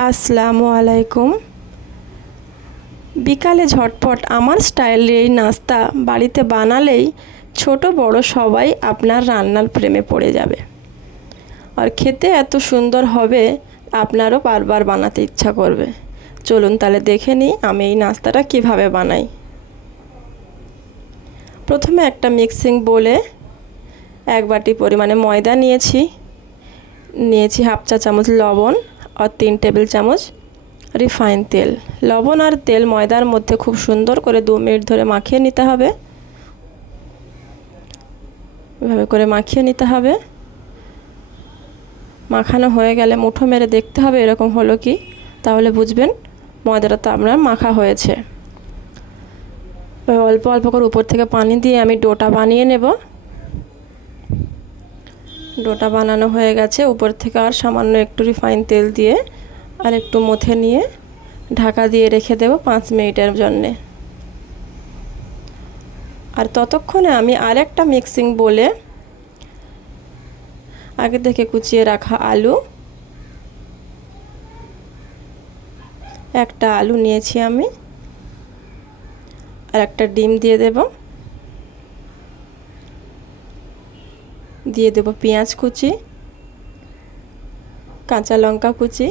আসসালামু আলাইকুম। বিকালে ঝটপট আমার স্টাইলের এই নাস্তা বাড়িতে বানালেই ছোট বড় সবাই আপনার রান্নার প্রেমে পড়ে যাবে। আর খেতে এত সুন্দর হবে, আপনারও বারবার বানাতে ইচ্ছা করবে। চলুন তাহলে দেখে নিই আমি এই নাস্তাটা কিভাবে বানাই। প্রথমে একটা মিক্সিং বোলে 1 বাটি পরিমাণে ময়দা নিয়েছি, হাফ চা চামচ লবণ আর 3 টেবিল চামচ রিফাইন তেল। লবণ আর তেল ময়দার মধ্যে খুব সুন্দর করে 2 মিনিট ধরে মাখিয়ে নিতে হবে। এভাবে করে মাখিয়ে নিতে হবে। মাখানো হয়ে গেলে মুঠো মেরে দেখতে হবে এরকম হলো কি, তাহলে বুঝবেন ময়দাটা তো আপনার মাখা হয়েছে। অল্প অল্প করে উপর থেকে পানি দিয়ে আমি ডোটা বানিয়ে নেব। ডোটা বানানো হয়ে গেছে, উপর থেকে আর সামান্য একটু রিফাইন তেল দিয়ে আর একটু মথে নিয়ে ঢাকা দিয়ে রেখে দেব 5 মিনিটের জন্যে। আর ততক্ষণে আমি আরেকটা মিক্সিং বোলে আগে থেকে কুচিয়ে রাখা আলু, একটা আলু নিয়েছি আমি, আর একটা ডিম দিয়ে দেব। দিয়ে দেব পেঁয়াজ কুচি, কাঁচা লঙ্কা কুচি,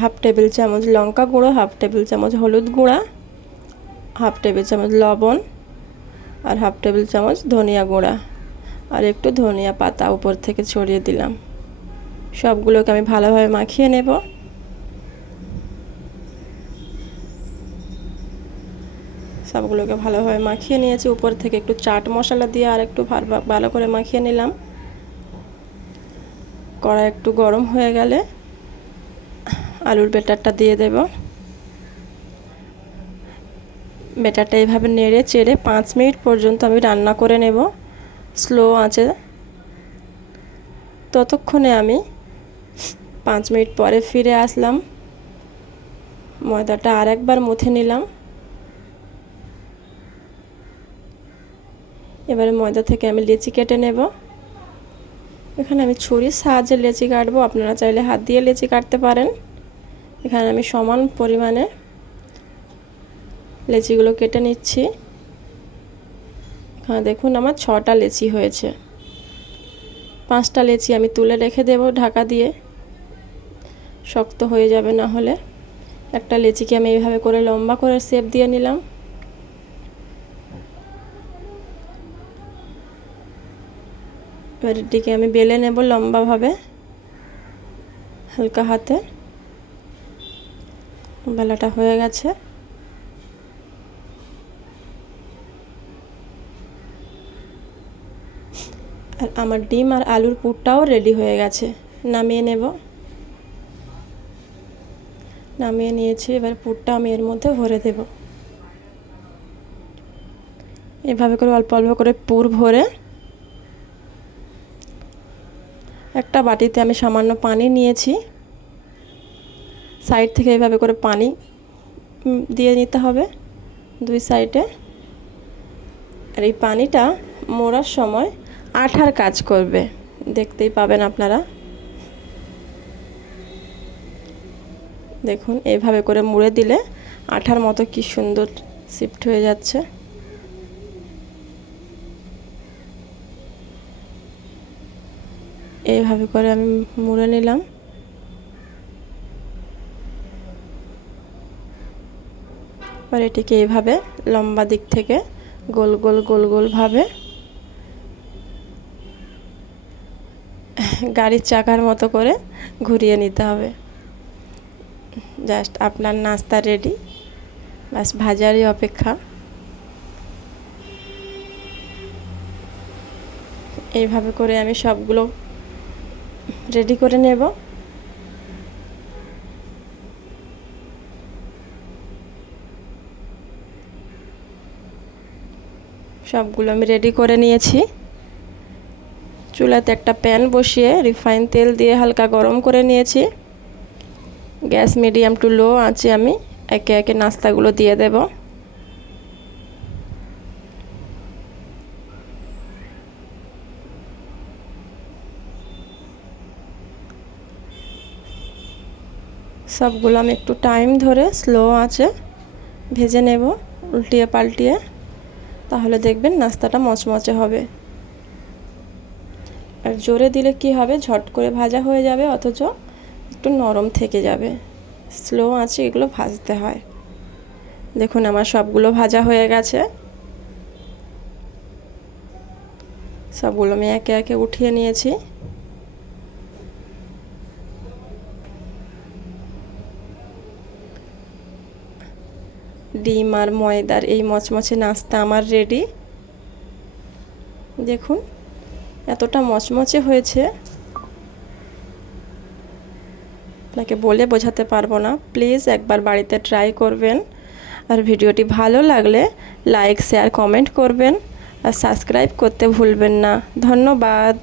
হাফ টেবিল চামচ লঙ্কা গুঁড়ো, হাফ টেবিল চামচ হলুদ গুঁড়া, হাফ টেবিল চামচ লবণ আর হাফ টেবিল চামচ ধনিয়া গুঁড়া, আর একটু ধনিয়া পাতা উপর থেকে ছড়িয়ে দিলাম। সবগুলোকে আমি ভালোভাবে মাখিয়ে নেব। সবগুলোকে ভালোভাবে মাখিয়ে নিয়েছি। উপর থেকে একটু চাট মশলা দিয়ে আর একটু ভালো করে মাখিয়ে নিলাম। কড়াই একটু গরম হয়ে গেলে আলুর ব্যাটারটা দিয়ে দেব। ব্যাটারটা এইভাবে নেড়ে চেড়ে 5 মিনিট পর্যন্ত আমি রান্না করে নেব স্লো আঁচে। ততক্ষণে আমি 5 মিনিট পরে ফিরে আসলাম। ময়দাটা আরেকবার মুথে নিলাম। এবারে ময়দা থেকে আমি লেচি কেটে নেব। এখানে আমি ছুরির সাহায্যে লেচি কাটবো, আপনারা চাইলে হাত দিয়ে লেচি কাটতে পারেন। এখানে আমি সমান পরিমাণে লেচিগুলো কেটে নিচ্ছি। এখানে দেখুন আমার 6টা লেচি হয়েছে। 5টা লেচি আমি তুলে রেখে দেব ঢাকা দিয়ে, শক্ত হয়ে যাবে না হলে। একটা লেচিকে আমি এইভাবে করে লম্বা করে শেপ দিয়ে নিলাম। এবার এটিকে আমি বেলে নেব লম্বাভাবে, হালকা হাতে। বেলাটা হয়ে গেছে। আর আমার ডিম আর আলুর পুরটাও রেডি হয়ে গেছে। নামিয়ে নেব। নামিয়ে নিয়েছি। এবার পুরটা আমি এর মধ্যে ভরে দেব। এভাবে করে অল্প অল্প করে পুর ভরে একটা বাটিতে আমি সামান্য পানি নিয়েছি। সাইড থেকে এভাবে করে পানি দিয়ে নিতে হবে 2 সাইডে। আর এই পানিটা মোড়ার সময় আঠার কাজ করবে, দেখতেই পাবেন আপনারা। দেখুন এইভাবে করে মুড়ে দিলে আঠার মতো কি সুন্দর শিফট হয়ে যাচ্ছে। এইভাবে করে আমি মুড়ে নিলাম। এবার এটিকে এইভাবে লম্বা দিক থেকে গোল গোল গোল গোল ভাবে গাড়ির চাকার মতো করে ঘুরিয়ে নিতে হবে। জাস্ট আপনার নাস্তা রেডি, বাস ভাজারই অপেক্ষা। এইভাবে করে আমি সবগুলো রেডি করে নেব। সবগুলো আমি রেডি করে নিয়েছি। চুলাতে একটা প্যান বসিয়ে রিফাইন তেল দিয়ে হালকা গরম করে নিয়েছি। গ্যাস মিডিয়াম টু লো আঁচে আমি একে একে নাস্তাগুলো দিয়ে দেব। সবগুলো আমি একটু টাইম ধরে স্লো আঁচে ভেজে নেব, উল্টিয়ে পাল্টিয়ে। তাহলে দেখবেন নাস্তাটা মচমচে হবে। আর জোরে দিলে কি হবে, ঝট করে ভাজা হয়ে যাবে অথচ একটু নরম থেকে যাবে। স্লো আঁচে এগুলো ভাজতে হয়। দেখুন আমার সবগুলো ভাজা হয়ে গেছে। সবগুলো আমি একে একে উঠিয়ে নিয়েছি। ডিম আর ময়দার এই মচমচে নাস্তা আমার রেডি। দেখুন এতটা মচমচে হয়েছে, আপনাকে বলে বোঝাতে পারবো না। প্লিজ একবার বাড়িতে ট্রাই করবেন। আর ভিডিওটি ভালো লাগলে লাইক শেয়ার কমেন্ট করবেন আর সাবস্ক্রাইব করতে ভুলবেন না। ধন্যবাদ।